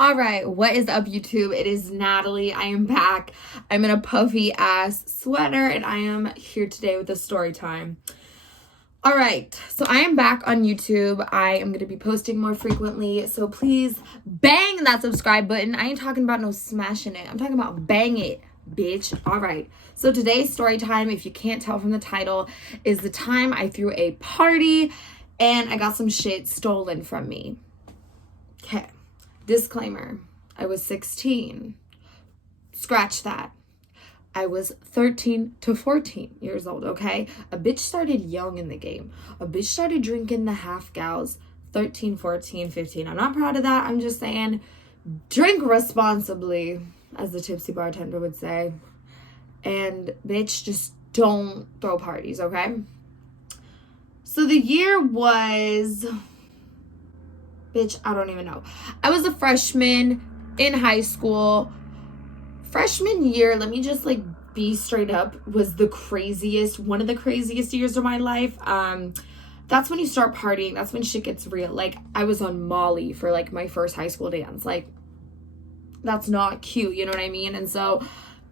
All right, what is up, YouTube? It is Natalie. I am back. I'm in a puffy ass sweater and I am here today with a story time. All right, so I am back on YouTube. I am going to be posting more frequently, so please bang that subscribe button. I ain't talking about no smashing it. I'm talking about bang it, bitch. All right, so today's story time, if you can't tell from the title, is the time I threw a party and I got some shit stolen from me. Okay. Disclaimer, I was 16. Scratch that. I was 13 to 14 years old, okay? A bitch started young in the game. A bitch started drinking the half gals, 13, 14, 15. I'm not proud of that. I'm just saying, drink responsibly, as the tipsy bartender would say. And bitch, just don't throw parties, okay? So the year was... Bitch, I don't even know. I was a freshman in high school. Freshman year, let me just be straight up, was one of the craziest years of my life. That's when you start partying. That's when shit gets real. I was on Molly for my first high school dance. That's not cute, you know what I mean? And so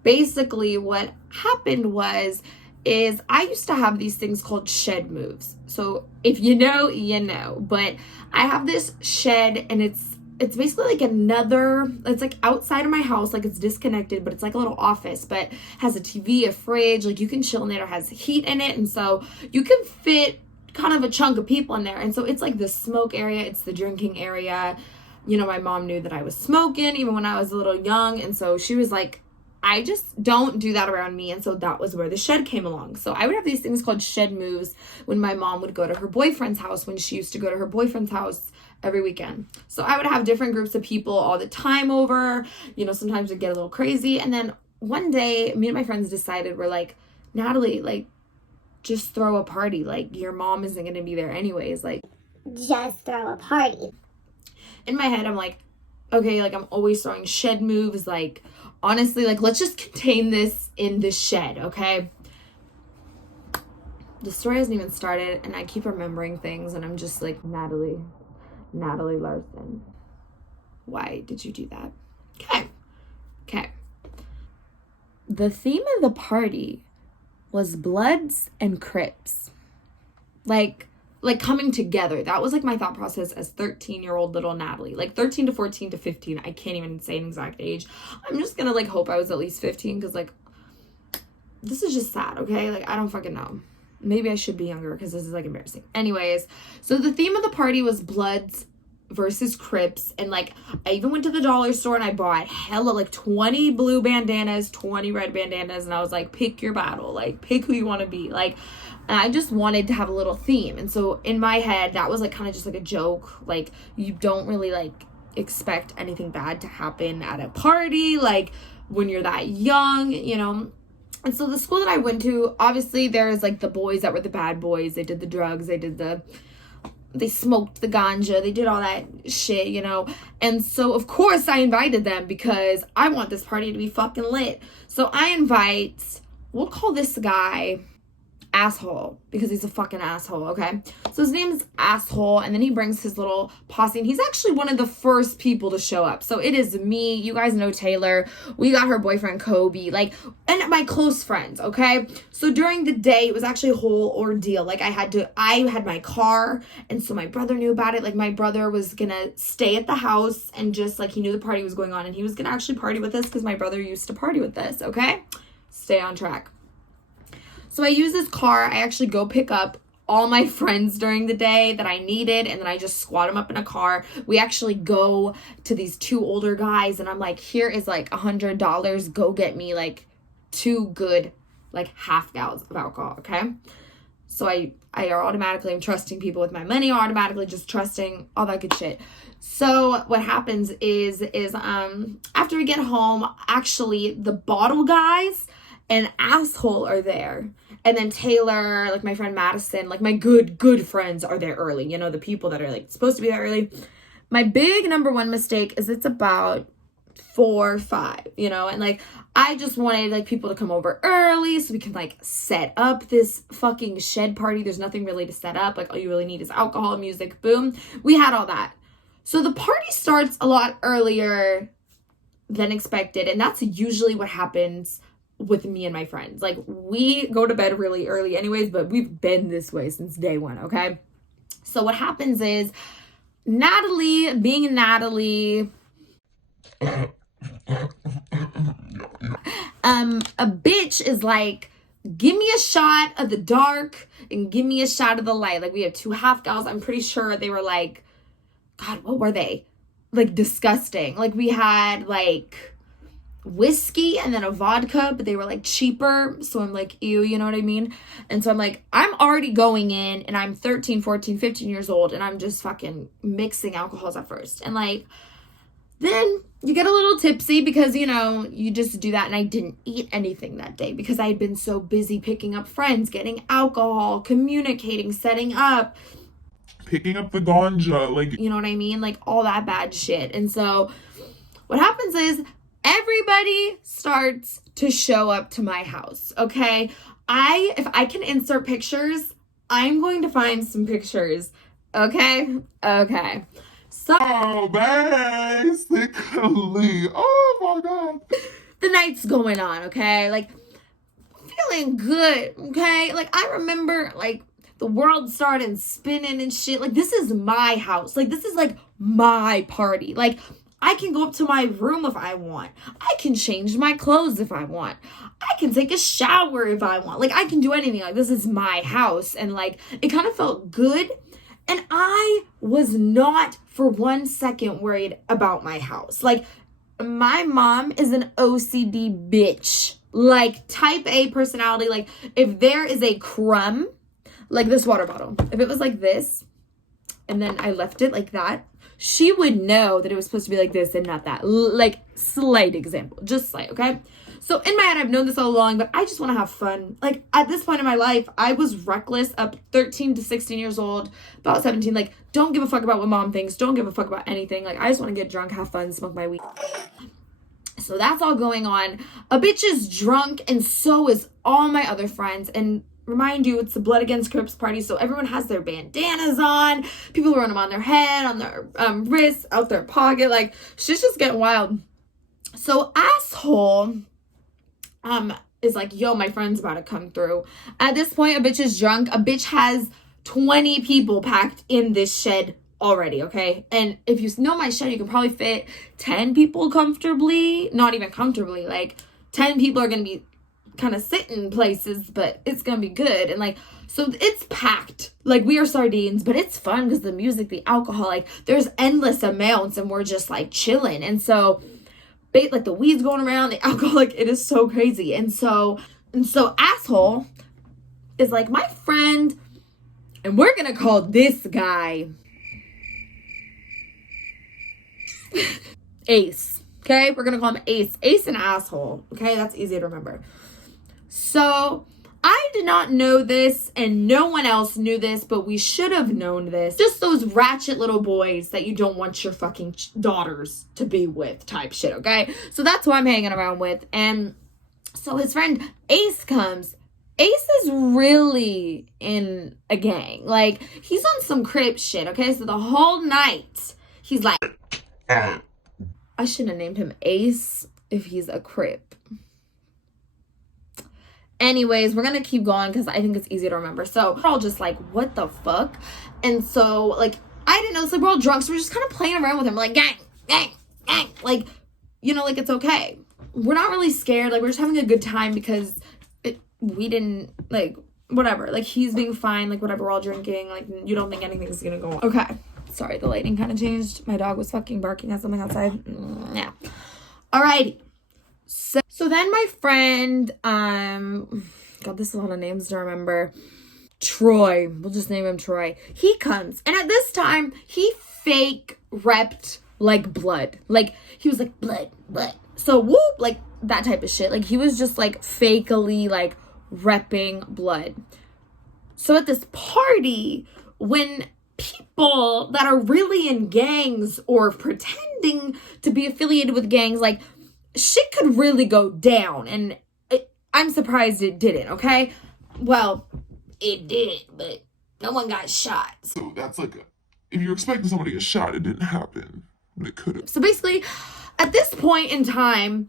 basically what happened is I used to have these things called shed moves. So if you know, you know. But I have this shed and it's basically it's outside of my house, it's disconnected, but it's like a little office, but has a TV, a fridge, you can chill in it, or has heat in it. And so you can fit kind of a chunk of people in there. And so it's the smoke area, it's the drinking area. You know, my mom knew that I was smoking even when I was a little young. And so she was like, I just don't do that around me. And so that was where the shed came along. So I would have these things called shed moves when my mom would go to her boyfriend's house, when she used to go to her boyfriend's house every weekend. So I would have different groups of people all the time over. You know, sometimes it'd get a little crazy. And then one day, me and my friends decided, we're like, Natalie, just throw a party. Your mom isn't going to be there anyways. Just throw a party. In my head, I'm like, okay, I'm always throwing shed moves. Honestly, let's just contain this in this shed, okay? The story hasn't even started, and I keep remembering things, and I'm just like, Natalie Larson, why did you do that? Okay. The theme of the party was Bloods and Crips. Coming together. That was my thought process as 13-year-old little Natalie. 13 to 14 to 15. I can't even say an exact age. I'm just gonna hope I was at least 15, because this is just sad, okay? I don't fucking know. Maybe I should be younger, because this is embarrassing. Anyways, so the theme of the party was Bloods versus Crips. And I even went to the dollar store and I bought hella 20 blue bandanas, 20 red bandanas, and I was like, pick your battle, pick who you want to be. And I just wanted to have a little theme. And so in my head, that was kind of just a joke. You don't really expect anything bad to happen at a party, when you're that young, you know. And so the school that I went to, obviously there's the boys that were the bad boys. They did the drugs, they smoked the ganja, they did all that shit, you know. And so of course I invited them, because I want this party to be fucking lit. So I invite, we'll call this guy Asshole, because he's a fucking asshole, okay? So his name is Asshole, and then he brings his little posse, and he's actually one of the first people to show up. So it is me, you guys know Taylor, we got her boyfriend Kobe, and my close friends, okay? So during the day, it was actually a whole ordeal. I had my car, and so my brother knew about it. My brother was gonna stay at the house, and just he knew the party was going on, and he was gonna actually party with us, because my brother used to party with us, okay? Stay on track. So I use this car. I actually go pick up all my friends during the day that I needed, and then I just squat them up in a car. We actually go to these two older guys, and I'm like, here is $100. Go get me 2 good half gallons of alcohol, okay? So I automatically am trusting people with my money, automatically just trusting all that good shit. So what happens is after we get home, actually the bottle guys and Asshole are there. And then Taylor, my friend Madison, my good friends are there early. You know, the people that are supposed to be there early. My big number one mistake is it's about 4 or 5, you know, and I just wanted people to come over early so we can set up this fucking shed party. There's nothing really to set up. All you really need is alcohol, music, boom. We had all that. So the party starts a lot earlier than expected, and that's usually what happens with me and my friends. Like, we go to bed really early anyways, but we've been this way since day one, okay? So what happens is, Natalie, being Natalie, a bitch is like, give me a shot of the dark and give me a shot of the light. Like, we have 2 half gals. I'm pretty sure they were like, God, what were they? Like, disgusting. Like, we had like whiskey and then a vodka, but they were like cheaper. So I'm like, ew, you know what I mean? And so I'm like, I'm already going in and I'm 13, 14, 15 years old and I'm just fucking mixing alcohols at first. And like, then you get a little tipsy because, you know, you just do that. And I didn't eat anything that day because I had been so busy picking up friends, getting alcohol, communicating, setting up, picking up the ganja, like, you know what I mean? Like, all that bad shit. And so what happens is everybody starts to show up to my house, okay? If I can insert pictures, I'm going to find some pictures, okay? Okay. So, oh, basically, oh my God. The night's going on, okay? Like, feeling good, okay? Like, I remember, like, the world started spinning and shit. Like, this is my house. Like, this is, like, my party. Like, I can go up to my room if I want. I can change my clothes if I want. I can take a shower if I want. Like, I can do anything. Like, this is my house. And, like, it kind of felt good. And I was not for 1 second worried about my house. Like, my mom is an OCD bitch. Like, type A personality. Like, if there is a crumb, like this water bottle, if it was like this, and then I left it like that, she would know that it was supposed to be like this and not that. Like, slight example. Just slight, okay? So in my head, I've known this all along, but I just want to have fun. Like, at this point in my life, I was reckless up 13 to 16 years old, about 17. Like, don't give a fuck about what mom thinks. Don't give a fuck about anything. Like, I just want to get drunk, have fun, smoke my weed. So that's all going on. A bitch is drunk, and so is all my other friends. And remind you, it's the Blood Against Crips party, so everyone has their bandanas on. People run them on their head, on their wrists, out their pocket. Like, shit's just getting wild. So asshole is like, yo, my friend's about to come through. At this point, a bitch is drunk. A bitch has 20 people packed in this shed already, okay? And if you know my shed, you can probably fit 10 people comfortably. Not even comfortably. Like, 10 people are going to be kind of sitting places, but it's gonna be good. And like, so it's packed. Like, we are sardines, but it's fun because the music, the alcohol, like, there's endless amounts and we're just like chilling. And so like the weed's going around, the alcohol, like, it is so crazy. And so asshole is like, my friend, and we're gonna call this guy Ace. Okay, we're gonna call him Ace. Ace and asshole. Okay, that's easy to remember. So I did not know this, and no one else knew this, but we should have known this. Just those ratchet little boys that you don't want your fucking daughters to be with type shit, okay? So that's who I'm hanging around with. And so his friend Ace comes. Ace is really in a gang. Like, he's on some Crip shit, okay? So the whole night, he's like, I shouldn't have named him Ace if he's a Crip. Anyways, we're gonna keep going because I think it's easy to remember. So we're all just like, what the fuck? And so, like, I didn't know. So we're all drunk, so we're just kind of playing around with him. Like, gang, gang, gang. Like, you know, like, it's okay. We're not really scared. Like, we're just having a good time because we didn't, like, whatever. Like, he's being fine. Like, whatever, we're all drinking. Like, you don't think anything's gonna go on. Okay. Sorry, the lighting kind of changed. My dog was fucking barking at something outside. Yeah. Alrighty. So then my friend, God, this is a lot of names to remember. Troy, we'll just name him Troy. He comes, and at this time, he fake repped like blood. Like, he was like, blood. So whoop, like that type of shit. Like, he was just like fakely like repping blood. So at this party, when people that are really in gangs or pretending to be affiliated with gangs, like, shit could really go down, and I'm surprised it didn't, okay? Well, it did, but no one got shot. So that's like if you're expecting somebody to get shot, it didn't happen. It could have. So basically, at this point in time,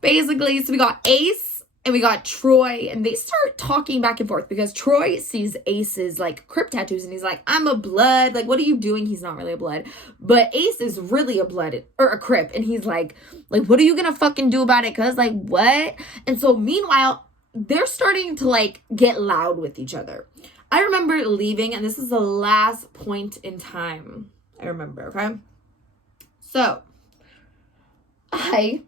basically, so we got Ace and we got Troy, and they start talking back and forth because Troy sees Ace's like Crip tattoos and he's like, I'm a blood. Like, what are you doing? He's not really a blood, but Ace is really a blood or a Crip, and he's like, what are you gonna fucking do about it? Cause like, what? And so meanwhile, they're starting to like get loud with each other. I remember leaving, and this is the last point in time I remember, okay? So I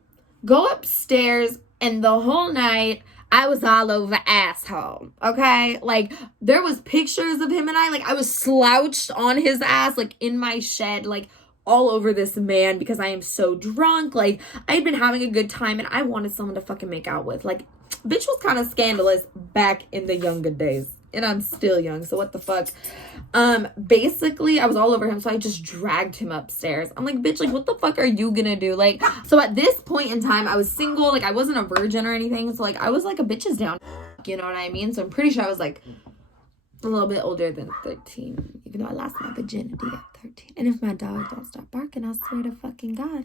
go upstairs, and the whole night I was all over asshole, okay? Like, there was pictures of him and I, like, I was slouched on his ass, like, in my shed, like, all over this man because I am so drunk. Like, I had been having a good time, and I wanted someone to fucking make out with. Like, bitch was kind of scandalous back in the younger days. And I'm still young, so what the fuck? Basically, I was all over him, so I just dragged him upstairs. I'm like, bitch, like, what the fuck are you gonna do? Like, so at this point in time, I was single, like, I wasn't a virgin or anything, so, like, I was, like, a bitch's down, you know what I mean? So I'm pretty sure I was, like, a little bit older than 13, even though I lost my virginity at 13. And if my dog don't stop barking, I swear to fucking God.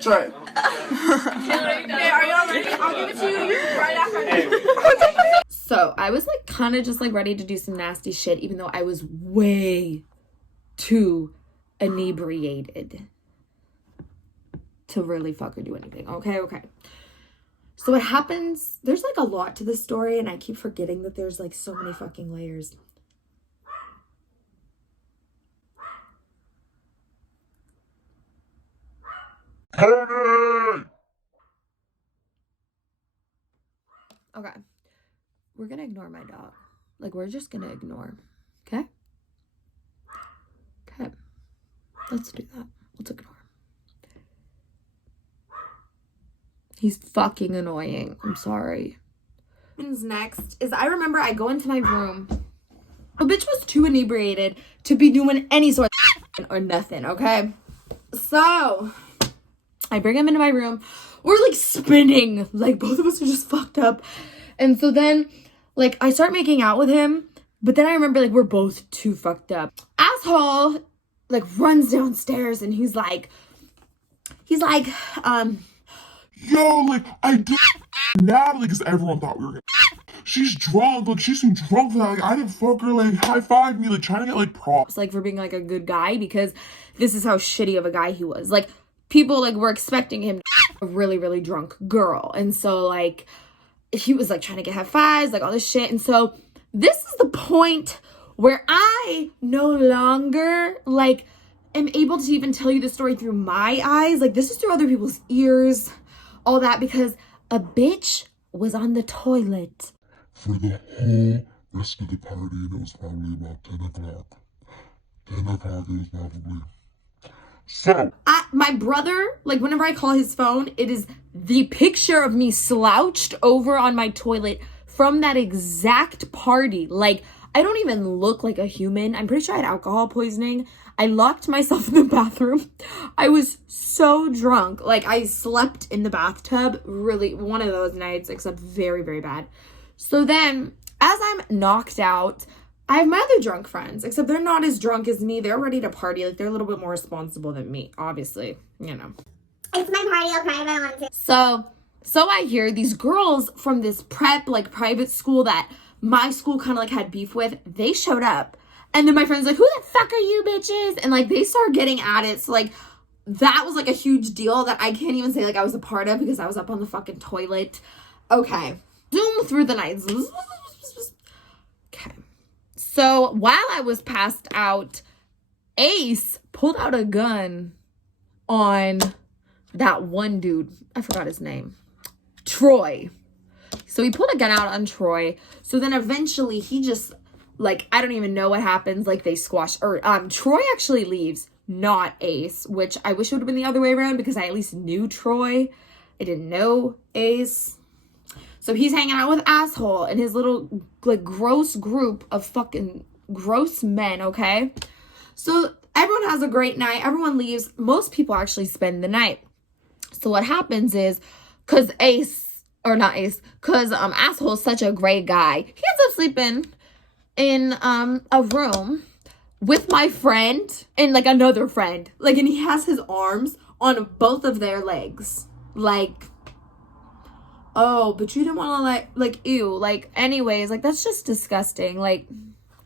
Try it. Okay, are y'all ready? I'll give it to you right after. So I was like kind of just like ready to do some nasty shit, even though I was way too inebriated to really fuck or do anything. Okay. So what happens, there's like a lot to this story, and I keep forgetting that there's like so many fucking layers. Tony! Okay. We're gonna ignore my dog. Like, we're just gonna ignore. Okay? Okay. Let's do that. Let's ignore him. He's fucking annoying. I'm sorry. What happens next is I remember I go into my room. A bitch was too inebriated to be doing any sort of or nothing, okay? So I bring him into my room. We're like spinning. Like, both of us are just fucked up. And so then, like, I start making out with him. But then I remember, like, we're both too fucked up. Asshole, like, runs downstairs and he's like, Yo, like, I did Natalie because everyone thought we were gonna. She's drunk, like, she's too drunk for that. Like, I didn't fuck her, like, high five me, like, trying to get, like, props. like, for being, like, a good guy, because this is how shitty of a guy he was. Like, people, like, were expecting him to be a really, really drunk girl. And so, like, he was, like, trying to get high fives, like, all this shit. And so this is the point where I no longer, like, am able to even tell you the story through my eyes. Like, this is through other people's ears, all that, because a bitch was on the toilet For the whole rest of the party, and it was probably about 10 o'clock. 10 o'clock, it was probably. So, my brother, like, whenever I call his phone, it is the picture of me slouched over on my toilet from that exact party. Like, I don't even look like a human. I'm pretty sure I had alcohol poisoning. I locked myself in the bathroom. I was so drunk. Like, I slept in the bathtub, really, one of those nights, except very, very bad. So then, as I'm knocked out, I have my other drunk friends, except they're not as drunk as me. They're ready to party. Like, they're a little bit more responsible than me, obviously, you know. It's my party, I'll cry if I want to. So I hear these girls from this prep, like, private school that my school kind of, like, had beef with. They showed up. And then my friend's like, who the fuck are you bitches? And, like, they start getting at it. So, like, that was, like, a huge deal that I can't even say, like, I was a part of because I was up on the fucking toilet. Okay. Zoom through the night. Okay. So while I was passed out, Ace pulled out a gun on that one dude. I forgot his name. Troy. So he pulled a gun out on Troy. So then eventually he just, like, I don't even know what happens. Like, they squash, or Troy actually leaves, not Ace, which I wish it would have been the other way around because I at least knew Troy. I didn't know Ace. So he's hanging out with Asshole and his little, like, gross group of fucking gross men, okay? So everyone has a great night. Everyone leaves. Most people actually spend the night. So what happens is, because Asshole is such a great guy, he ends up sleeping in a room with my friend and like another friend. Like, and he has his arms on both of their legs. Like, oh, but you didn't want to like, ew. Like, anyways, like, that's just disgusting. Like,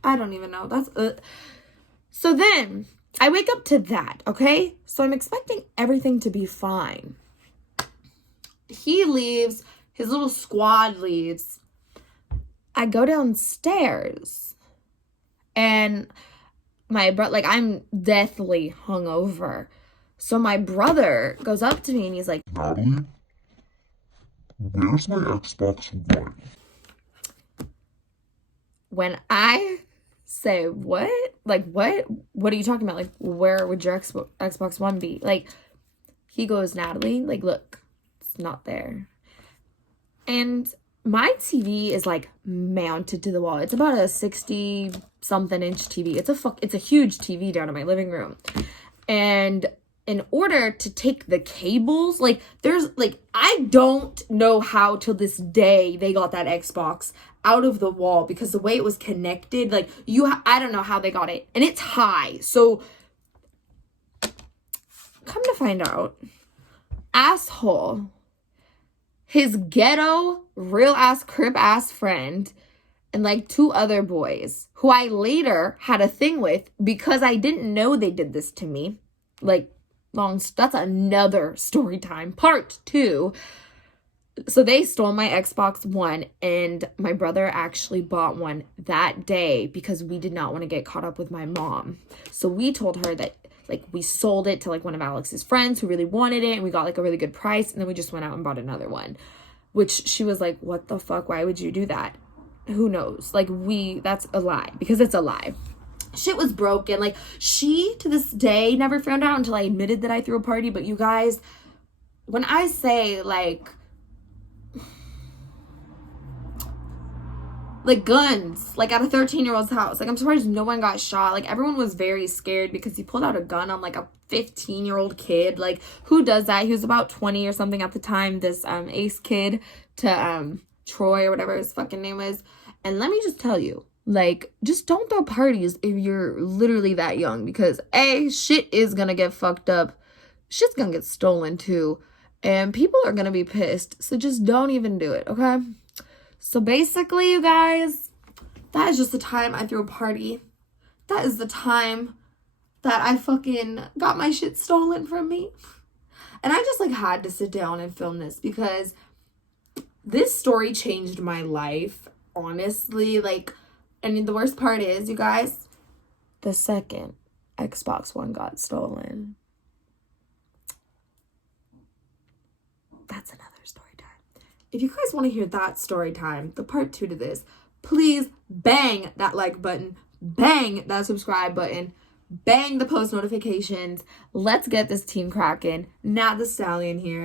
I don't even know. That's, So then, I wake up to that, okay? So I'm expecting everything to be fine. He leaves. His little squad leaves. I go downstairs. And my brother, like, I'm deathly hungover. So my brother goes up to me and he's like, Natalie, where's my Xbox One? When I say, what? Like, what? What are you talking about? Like, where would your Xbox One be? Like, he goes, Natalie, like, look, it's not there. And my TV is, like, mounted to the wall. It's about a 60-something inch TV. It's a huge TV down in my living room. And in order to take the cables, like, there's, like, I don't know how till this day they got that Xbox out of the wall, because the way it was connected, like, I don't know how they got it. And it's high. So, come to find out, Asshole, his ghetto, real-ass, crip-ass friend, and, like, 2 other boys, who I later had a thing with because I didn't know they did this to me. Like, that's another story time, part 2. So they stole my Xbox One, and my brother actually bought one that day because we did not want to get caught up with my mom. So we told her that, like, we sold it to, like, one of Alex's friends who really wanted it, and we got, like, a really good price, and then we just went out and bought another one, which she was like, what the fuck? Why would you do that? Who knows? Like, that's a lie, because it's a lie. Shit was broken. Like, she, to this day, never found out until I admitted that I threw a party. But you guys, when I say, like guns, like, at a 13-year-old's house, like, I'm surprised no one got shot. Like, everyone was very scared because he pulled out a gun on, like, a 15-year-old kid. Like, who does that? He was about 20 or something at the time, this Ace kid, to Troy or whatever his fucking name is. And let me just tell you, like, just don't throw parties if you're literally that young, because A, shit is gonna get fucked up. Shit's gonna get stolen too. And people are gonna be pissed. So just don't even do it, okay? So basically, you guys, that is just the time I threw a party. That is the time that I fucking got my shit stolen from me. And I just, like, had to sit down and film this because this story changed my life, honestly. Like, and the worst part is, you guys, the second Xbox One got stolen. That's another story time. If you guys want to hear that story time, the part 2 to this, please bang that like button, bang that subscribe button, bang the post notifications. Let's get this team cracking. Nat the Stallion here.